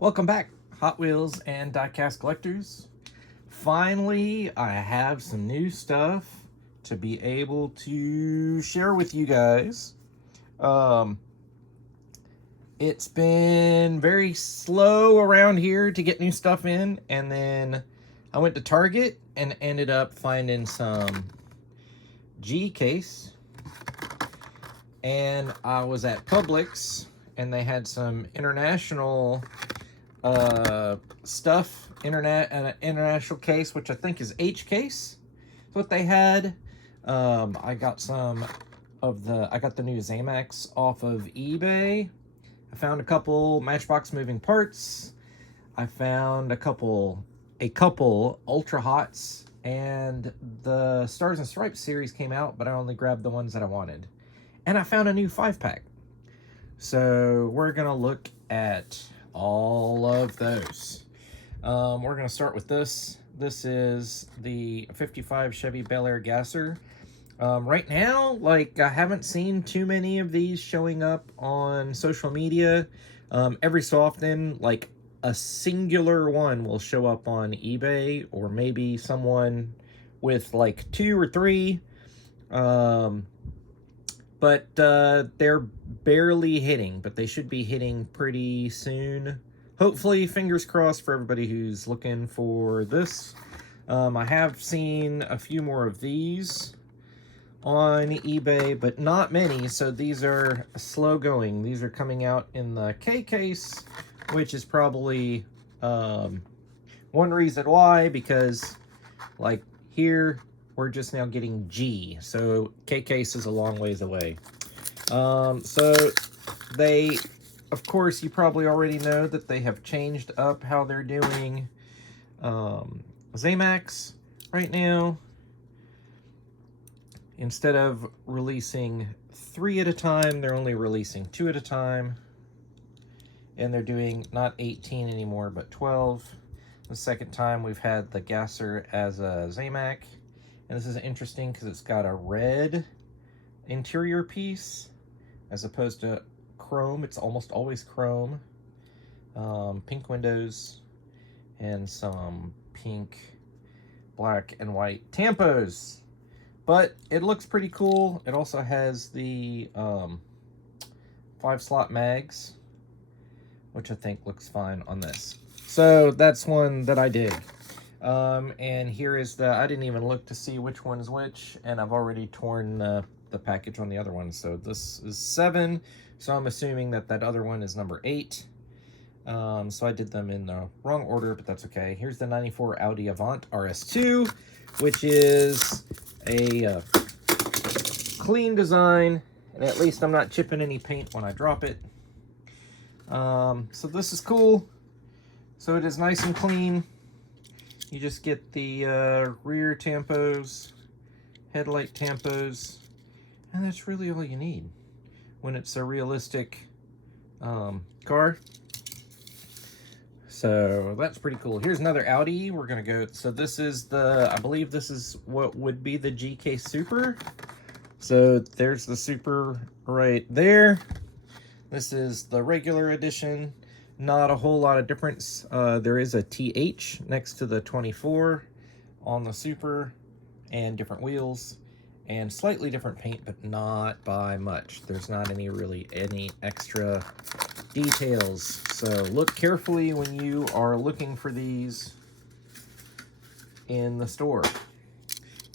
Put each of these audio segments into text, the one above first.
Welcome back, Hot Wheels and diecast collectors. Finally, I have some new stuff to be able to share with you guys. Um, it's been very slow around here to get new stuff in, and then I went to Target and ended up finding some G case, and I was at Publix and they had some international stuff, international case, which I think is H case. That's what they had. I got some of I got the new Zamax off of eBay. I found a couple Matchbox moving parts. I found a couple Ultra Hots, and the Stars and Stripes series came out, but I only grabbed the ones that I wanted. And I found a new 5-pack. So we're gonna look at all of those. We're gonna start with this. This is the 55 Chevy Bel Air Gasser. Right now, like, I haven't seen too many of these showing up on social media. Every so often, like, a singular one will show up on eBay, or maybe someone with like 2 or 3. But they're barely hitting, but they should be hitting pretty soon. Hopefully, fingers crossed for everybody who's looking for this. I have seen a few more of these on eBay, but not many, so these are slow going. These are coming out in the K case, which is probably one reason why, because like here, we're just now getting G, so K case is a long ways away. So they, of course, you probably already know that they have changed up how they're doing Zamax right now. Instead of releasing 3 at a time, they're only releasing 2 at a time. And they're doing not 18 anymore, but 12. The second time we've had the Gasser as a Zamac. And this is interesting because it's got a red interior piece as opposed to chrome. It's almost always chrome. Pink windows and some pink, black, and white tampos. But it looks pretty cool. It also has the 5-slot mags, which I think looks fine on this. So that's one that I dig. And here is I didn't even look to see which one's which, and I've already torn the package on the other one. So this is 7, so I'm assuming that other one is number 8. So I did them in the wrong order, but that's okay. Here's the 94 Audi Avant RS2, which is a clean design, and at least I'm not chipping any paint when I drop it. So this is cool. So it is nice and clean. You just get the rear tampos, headlight tampos, and that's really all you need when it's a realistic car. So that's pretty cool. Here's another Audi. We're gonna go, so this is I believe this is what would be the GK Super. So there's the Super right there. This is the regular edition. Not a whole lot of difference. There is a TH next to the 24 on the Super, and different wheels, and slightly different paint, but not by much. There's not any extra details. So look carefully when you are looking for these in the store,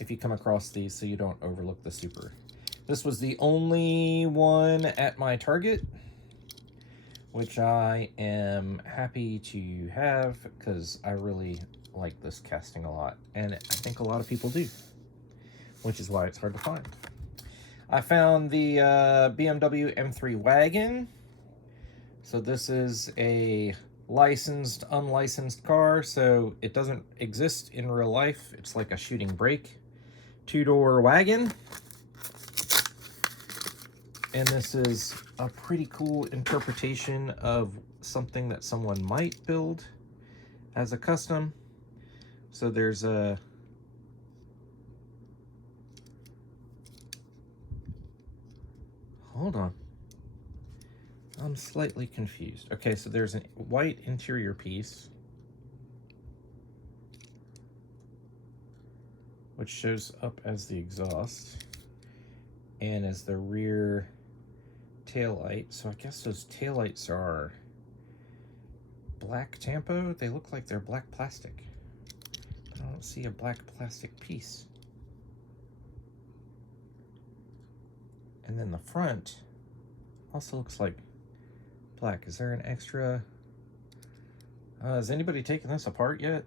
if you come across these, so you don't overlook the Super. This was the only one at my Target, which I am happy to have because I really like this casting a lot, and I think a lot of people do, which is why it's hard to find. I found the BMW M3 wagon. So this is a licensed, unlicensed car, so it doesn't exist in real life. It's like a shooting brake 2-door wagon. And this is a pretty cool interpretation of something that someone might build as a custom. So there's a hold on. I'm slightly confused. Okay, so there's a white interior piece, which shows up as the exhaust and as the rear taillight. So I guess those taillights are black tampo. They look like they're black plastic, but I don't see a black plastic piece. And then the front also looks like black. Is there an extra? Has anybody taken this apart yet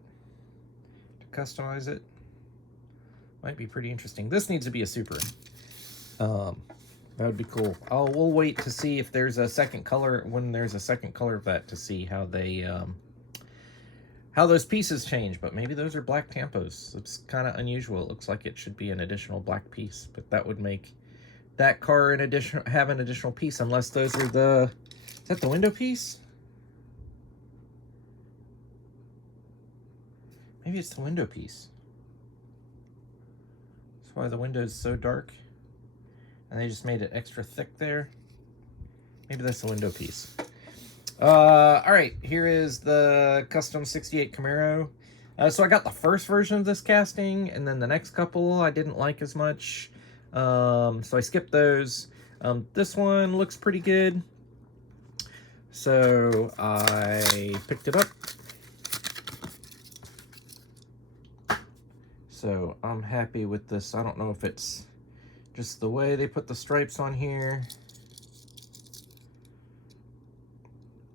to customize it? Might be pretty interesting. This needs to be a Super. That would be cool. We'll wait to see if there's a second color, when there's a second color of that, to see how they how those pieces change. But maybe those are black tampos. It's kind of unusual. It looks like it should be an additional black piece, but that would make that car have an additional piece, unless those are the, is that the window piece? Maybe it's the window piece. That's why the window is so dark, and they just made it extra thick there. Maybe that's the window piece. All right, here is the custom 68 Camaro. So I got the first version of this casting, and then the next couple I didn't like as much. So I skipped those. This one looks pretty good, so I picked it up. So I'm happy with this. I don't know if it's just the way they put the stripes on here,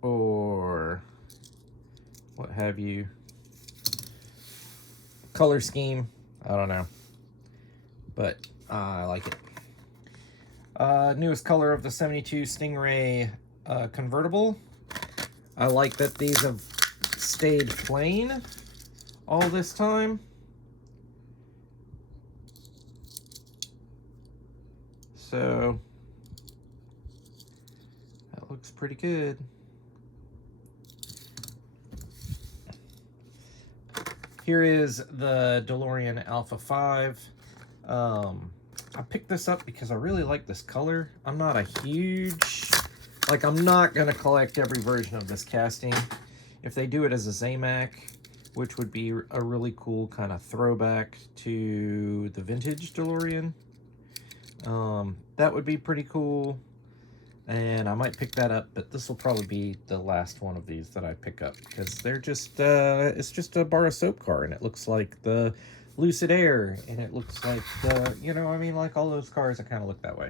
or what have you. Color scheme, I don't know, but I like it. Newest color of the 72 Stingray convertible. I like that these have stayed plain all this time. So that looks pretty good. Here is the DeLorean Alpha 5. I picked this up because I really like this color. I'm not a huge, like, I'm not going to collect every version of this casting. If they do it as a Zamac, which would be a really cool kind of throwback to the vintage DeLorean, that would be pretty cool. And I might pick that up, but this will probably be the last one of these that I pick up, because they're just, it's just a bar of soap car, and it looks like the Lucid Air, and it looks like the, you know, I mean, like all those cars that kind of look that way.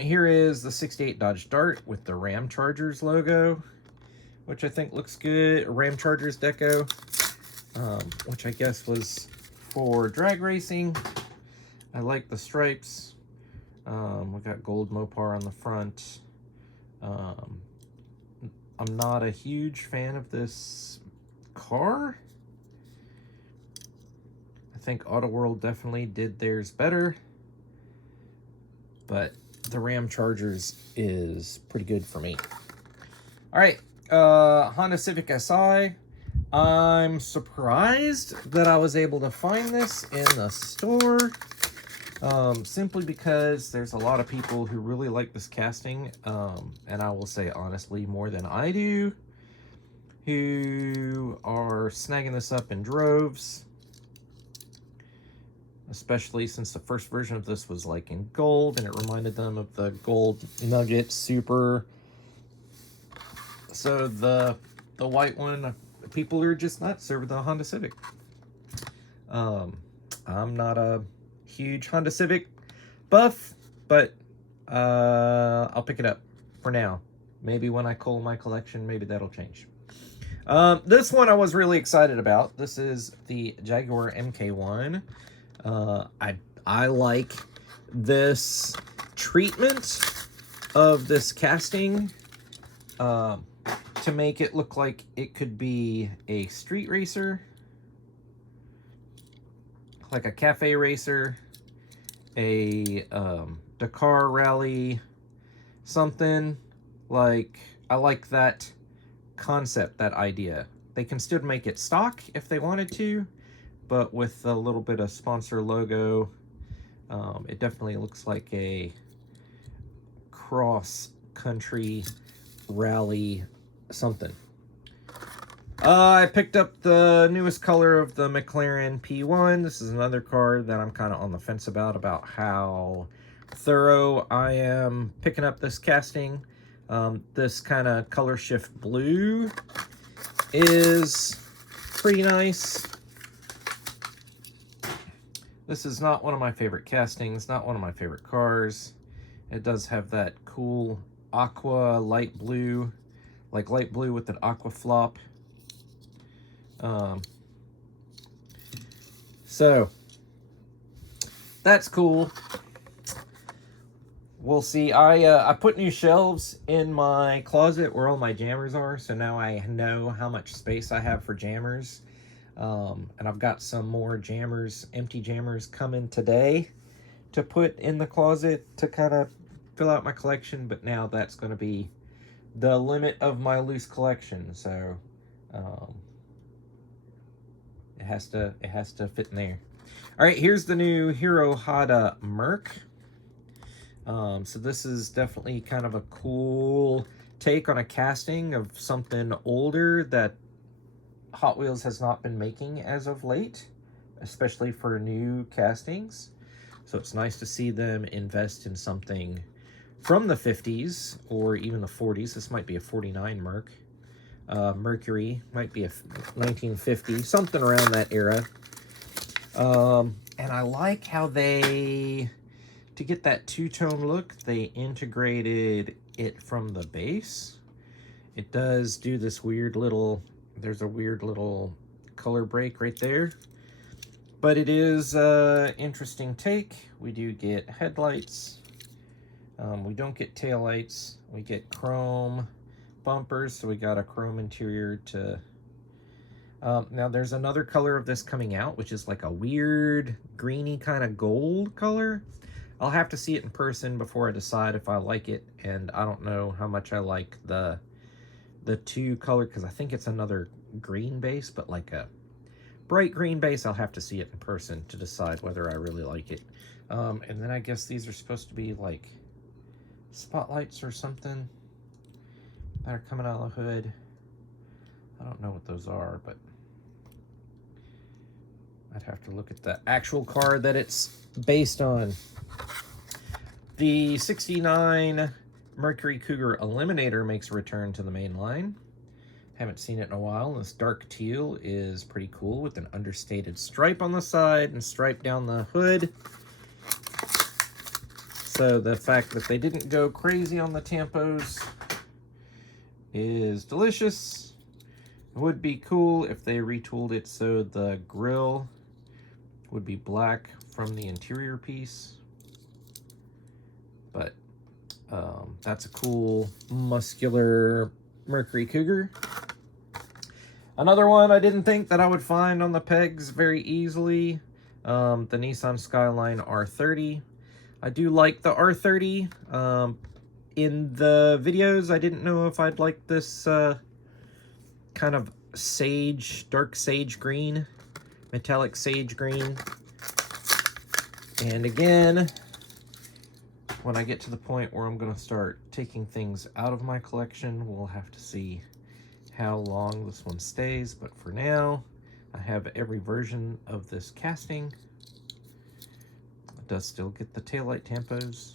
Here is the 68 Dodge Dart with the Ram Chargers logo, which I think looks good. Ram Chargers deco, which I guess was for drag racing. I like the stripes. We got gold Mopar on the front. I'm not a huge fan of this car. I think Auto World definitely did theirs better, but the Ram Chargers is pretty good for me. All right, Honda Civic Si. I'm surprised that I was able to find this in the store. Simply because there's a lot of people who really like this casting, and I will say honestly more than I do, who are snagging this up in droves, especially since the first version of this was like in gold, and it reminded them of the gold Nugget Super. So the white one, people are just nuts over the Honda Civic. I'm not a huge Honda Civic buff, but I'll pick it up for now. Maybe when I cull my collection, maybe that'll change. This one I was really excited about. This is the Jaguar MK1. I like this treatment of this casting to make it look like it could be a street racer, like a cafe racer, a Dakar rally, something like. I like that concept, that idea. They can still make it stock if they wanted to, but with a little bit of sponsor logo, it definitely looks like a cross country rally something. I picked up the newest color of the McLaren P1. This is another car that I'm kind of on the fence about how thorough I am picking up this casting. This kind of color shift blue is pretty nice. This is not one of my favorite castings, not one of my favorite cars. It does have that cool aqua light blue, like light blue with an aqua flop. So that's cool. We'll see. I put new shelves in my closet where all my jammers are, so now I know how much space I have for jammers. And I've got some more jammers, empty jammers coming today to put in the closet to kind of fill out my collection, but now that's going to be the limit of my loose collection, so it has to fit in there. All right, here's the new Hero Hada Merc. So this is definitely kind of a cool take on a casting of something older that Hot Wheels has not been making as of late, especially for new castings. So it's nice to see them invest in something from the 50s or even the 40s. This might be a 49 Merc. Mercury might be a 1950, something around that era. And I like how they, to get that two-tone look, they integrated it from the base. It does do this weird little, there's a weird little color break right there. But it is an interesting take. We do get headlights. We don't get taillights. We get chrome bumpers, so we got a chrome interior to... now there's another color of this coming out, which is like a weird greeny kind of gold color. I'll have to see it in person before I decide if I like it, and I don't know how much I like the two color, because I think it's another green base, but like a bright green base. I'll have to see it in person to decide whether I really like it. And then I guess these are supposed to be like spotlights or something that are coming out of the hood. I don't know what those are, but I'd have to look at the actual car that it's based on. The 69 Mercury Cougar Eliminator makes a return to the main line. Haven't seen it in a while. This dark teal is pretty cool with an understated stripe on the side and stripe down the hood. So the fact that they didn't go crazy on the tampos is delicious. It would be cool if they retooled it so the grille would be black from the interior piece. But that's a cool muscular Mercury Cougar. Another one I didn't think that I would find on the pegs very easily, the Nissan Skyline R30. I do like the R30. In the videos, I didn't know if I'd like this kind of sage, dark sage green, metallic sage green. And again, when I get to the point where I'm going to start taking things out of my collection, we'll have to see how long this one stays. But for now, I have every version of this casting. It does still get the taillight tampos,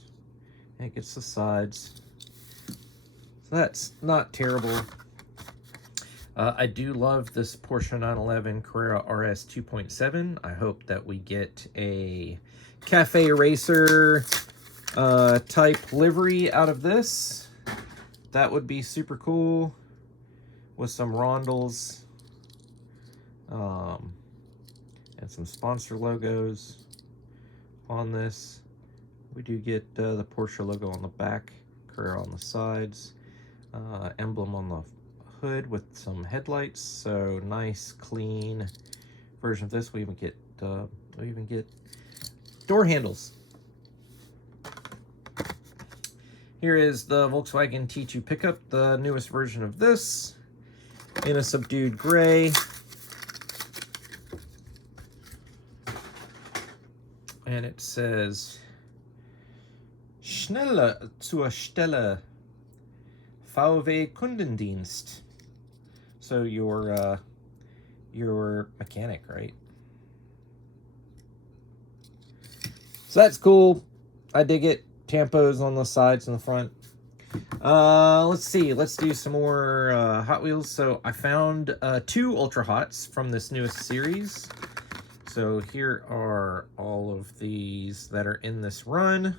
and it gets the sides. So that's not terrible. I do love this Porsche 911 Carrera RS 2.7. I hope that we get a Cafe Racer type livery out of this. That would be super cool, with some rondels and some sponsor logos on this. We do get the Porsche logo on the back, Carrera on the sides, emblem on the hood with some headlights. So nice, clean version of this. We even get door handles. Here is the Volkswagen T2 pickup, the newest version of this, in a subdued gray. And it says, Schneller zur Stelle, VW Kundendienst. So your mechanic, right? So that's cool. I dig it. Tampos on the sides and the front. Let's see. Let's do some more Hot Wheels. So I found 2 Ultra Hots from this newest series. So here are all of these that are in this run.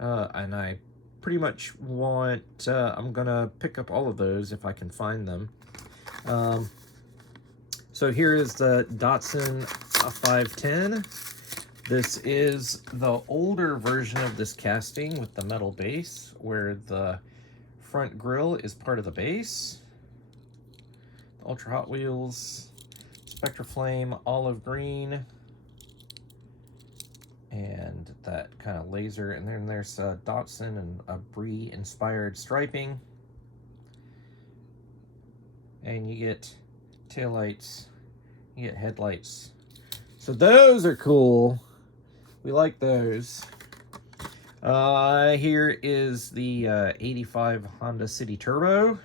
And I pretty much want, I'm going to pick up all of those if I can find them. So here is the Datsun 510. This is the older version of this casting with the metal base, where the front grille is part of the base. The Ultra Hot Wheels, Spectra Flame, olive green, and that kind of laser. And then there's a Datsun and a Brie inspired striping. And you get taillights, you get headlights. So those are cool. We like those. Here is the 85 Honda City Turbo.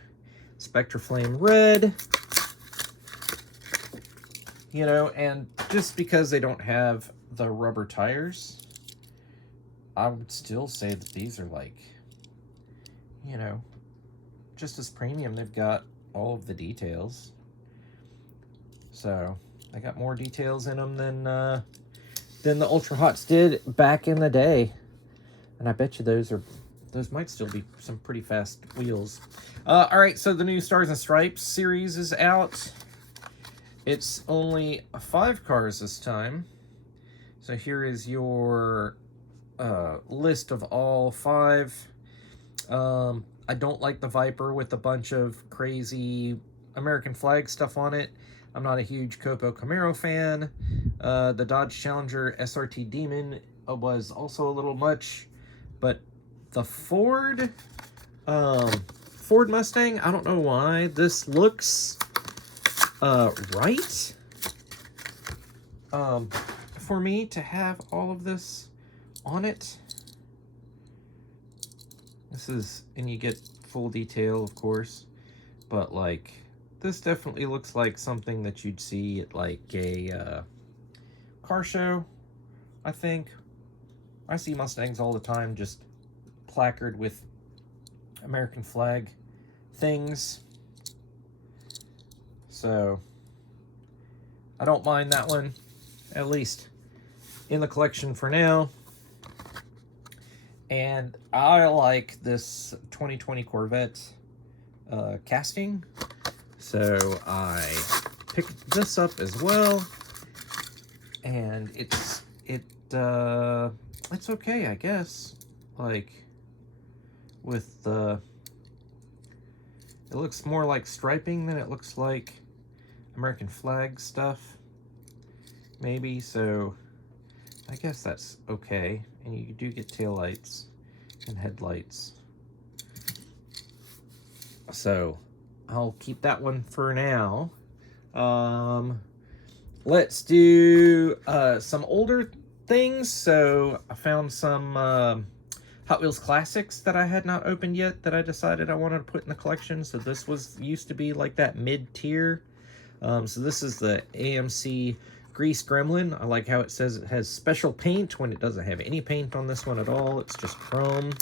Spectra Flame Red. You know, and just because they don't have the rubber tires, I would still say that these are like, you know, just as premium. They've got all of the details. So they got more details in them than the Ultra Hots did back in the day. And I bet you those might still be some pretty fast wheels. All right, so the new Stars and Stripes series is out. It's only 5 cars this time. So here is your list of all 5. I don't like the Viper with a bunch of crazy American flag stuff on it. I'm not a huge Copo Camaro fan. The Dodge Challenger SRT Demon was also a little much. But the Ford Mustang, I don't know why. This looks right for me to have all of this on it. This is, and you get full detail, of course, but like this definitely looks like something that you'd see at like a car show. I think I see Mustangs all the time, just placard with American flag things. So I don't mind that one, at least in the collection for now. And I like this 2020 Corvette casting, so I picked this up as well. And it's okay, I guess. Like with the, it looks more like striping than it looks like American flag stuff, maybe. So I guess that's okay. And you do get taillights and headlights. So I'll keep that one for now. Let's do some older things. So I found some Hot Wheels Classics that I had not opened yet that I decided I wanted to put in the collection. So this used to be like that mid-tier. So this is the AMC Grease Gremlin. I like how it says it has special paint when it doesn't have any paint on this one at all. It's just chrome.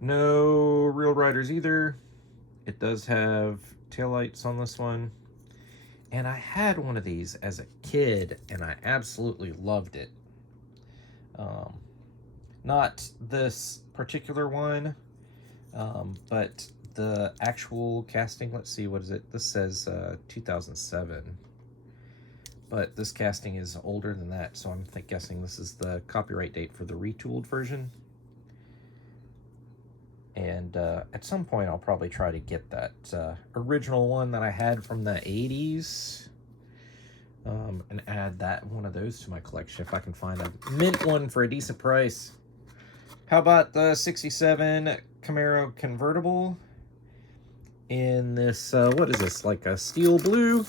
No real riders either. It does have taillights on this one. And I had one of these as a kid, and I absolutely loved it. Not this particular one, but the actual casting. Let's see, what is it? This says 2007. But this casting is older than that, so I'm guessing this is the copyright date for the retooled version. And at some point, I'll probably try to get that original one that I had from the 80s and add one of those to my collection if I can find a mint one for a decent price. How about the 67 Camaro convertible in this, what is this, like a steel blue?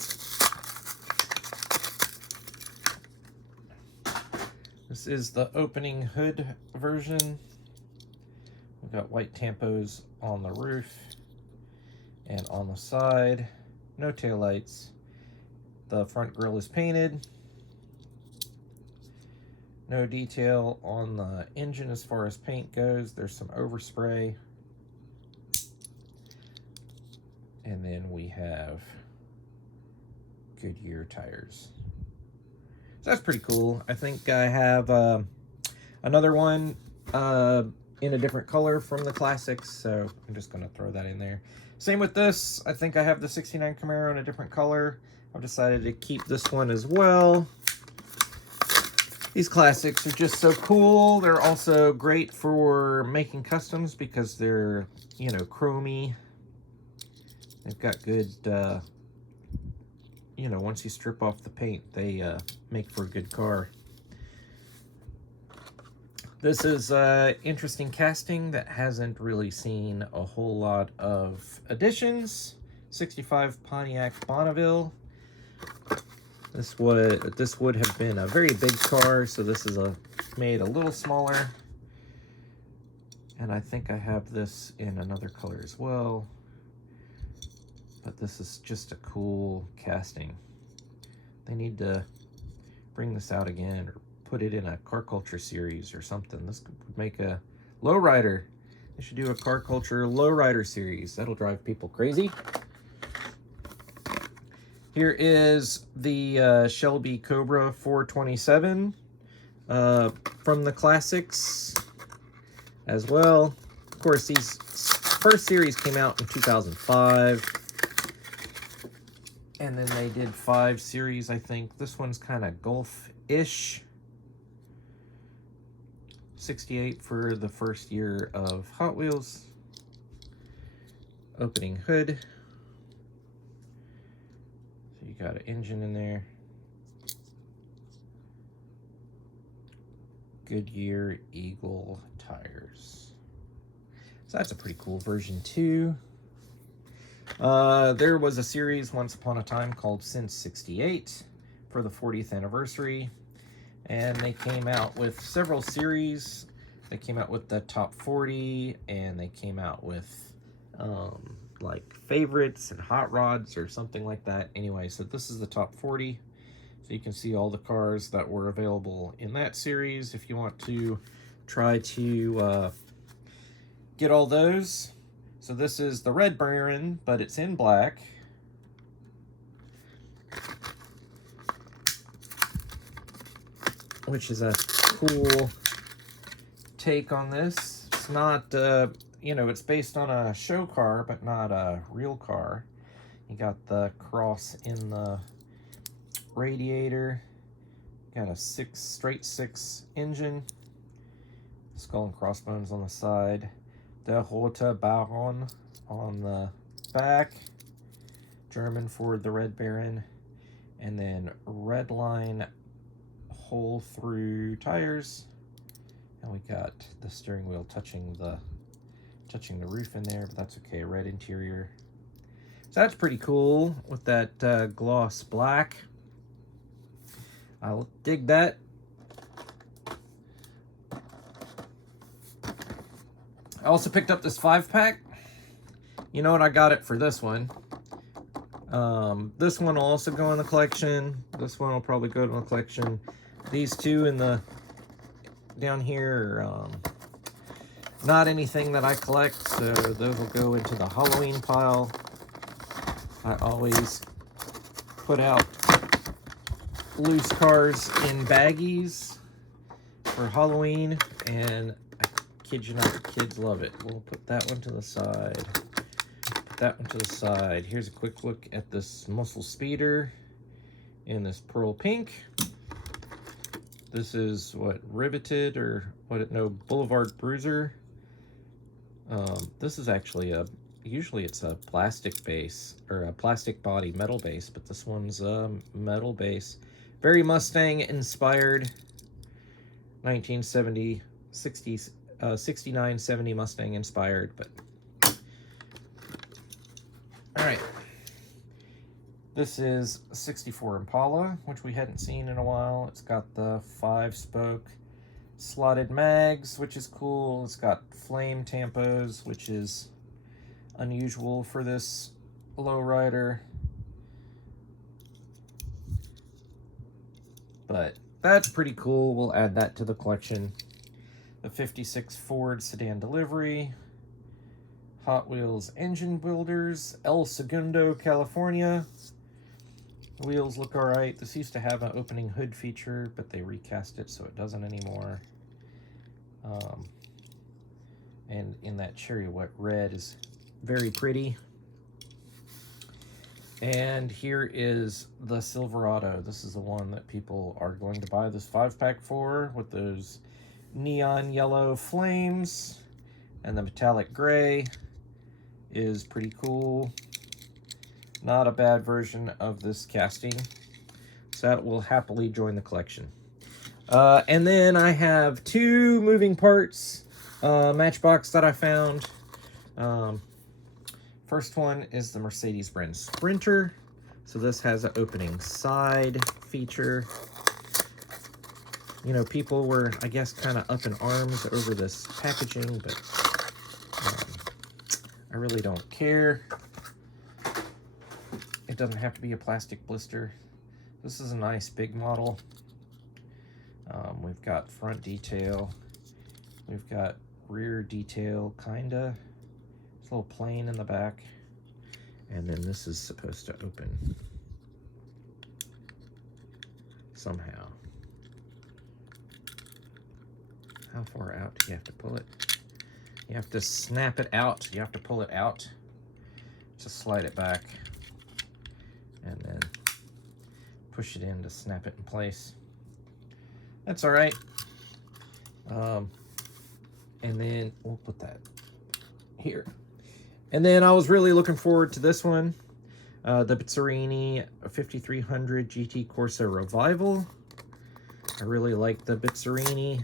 This is the opening hood version. We've got white tampos on the roof and on the side. No taillights. The front grille is painted. No detail on the engine as far as paint goes. There's some overspray. And then we have Goodyear tires. So that's pretty cool. I think I have another one in a different color from the classics, so I'm just going to throw that in there. Same with this. I think I have the 69 Camaro in a different color. I've decided to keep this one as well. These classics are just so cool. They're also great for making customs because they're, you know, chromey. They've got good, you know, once you strip off the paint, they make for a good car. This is interesting casting that hasn't really seen a whole lot of additions. 65 Pontiac Bonneville. This would have been a very big car, so this is made a little smaller. And I think I have this in another color as well. But this is just a cool casting. They need to bring this out again or put it in a car culture series or something. This could make a lowrider. They should do a car culture lowrider series. That'll drive people crazy. Here is the Shelby Cobra 427 from the classics as well. Of course, these first series came out in 2005. And then they did 5 series, I think. This one's kind of Golf-ish. 68 for the first year of Hot Wheels. Opening hood. So you got an engine in there. Goodyear Eagle tires. So that's a pretty cool version too. There was a series once upon a time called Since 68 for the 40th anniversary, and they came out with several series. They came out with the top 40, and they came out with like favorites and hot rods or something like that. Anyway, so this is the top 40, so you can see all the cars that were available in that series if you want to try to get all those. So this is the Red Baron, but it's in black. Which is a cool take on this. It's not, you know, it's based on a show car, but not a real car. You got the cross in the radiator. Got a straight six engine. Skull and crossbones on the side. Der Rote Baron on the back. German for the Red Baron. And then red line hole through tires. And we got the steering wheel touching the roof in there, but that's okay. Red interior. So that's pretty cool with that gloss black. I'll dig that. I also picked up this 5-pack. You know what? I got it for this one. This one will also go in the collection. This one will probably go in the collection. These two in the down here are not anything that I collect, so those will go into the Halloween pile. I always put out loose cars in baggies for Halloween, and kid you not, kids love it. We'll put that one to the side. Put that one to the side. Here's a quick look at this muscle speeder in this pearl pink. This is what, riveted or what? No, Boulevard Bruiser. This is actually usually it's a plastic base or a plastic body metal base, but this one's a metal base. Very Mustang inspired. 1970, 60s. 69, 70 Mustang inspired, but all right. This is 64 Impala, which we hadn't seen in a while. It's got the 5-spoke slotted mags, which is cool. It's got flame tampos, which is unusual for this lowrider. But that's pretty cool. We'll add that to the collection. The 56 Ford sedan delivery. Hot Wheels engine builders. El Segundo, California. The wheels look alright. This used to have an opening hood feature, but they recast it so it doesn't anymore. And in that cherry wet red is very pretty. And here is the Silverado. This is the one that people are going to buy this 5-pack for, with those neon yellow flames. And the metallic gray is pretty cool. Not a bad version of this casting. So that will happily join the collection. And then I have 2 moving parts Matchbox that I found. First one is the Mercedes-Benz Sprinter. So this has an opening side feature. You know, people were, I guess, kind of up in arms over this packaging, but I really don't care. It doesn't have to be a plastic blister. This is a nice big model. We've got front detail. We've got rear detail, kinda. It's a little plain in the back. And then this is supposed to open somehow. How far out do you have to pull it? You have to snap it out. You have to pull it out to slide it back. And then push it in to snap it in place. That's all right. And then we'll put that here. And then I was really looking forward to this one. The Bizzarini 5300 GT Corsa Revival. I really like the Bizzarini.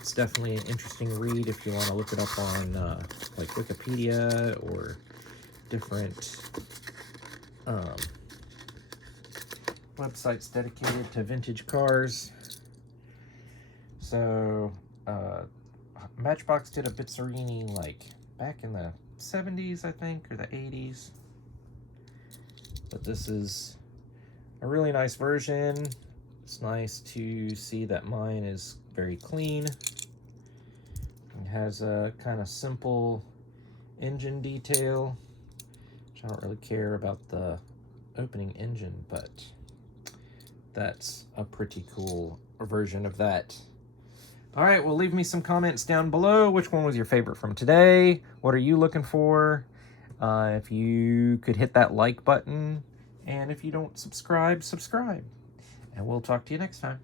It's definitely an interesting read if you want to look it up on like Wikipedia or different websites dedicated to vintage cars. So Matchbox did a Bizzarini like back in the 70s, I think, or the 80s. But this is a really nice version. It's nice to see that mine is very clean. It has a kind of simple engine detail, which I don't really care about the opening engine, but that's a pretty cool version of that. All right, well, leave me some comments down below. Which one was your favorite from today? What are you looking for? If you could hit that like button, and if you don't subscribe, subscribe. And we'll talk to you next time.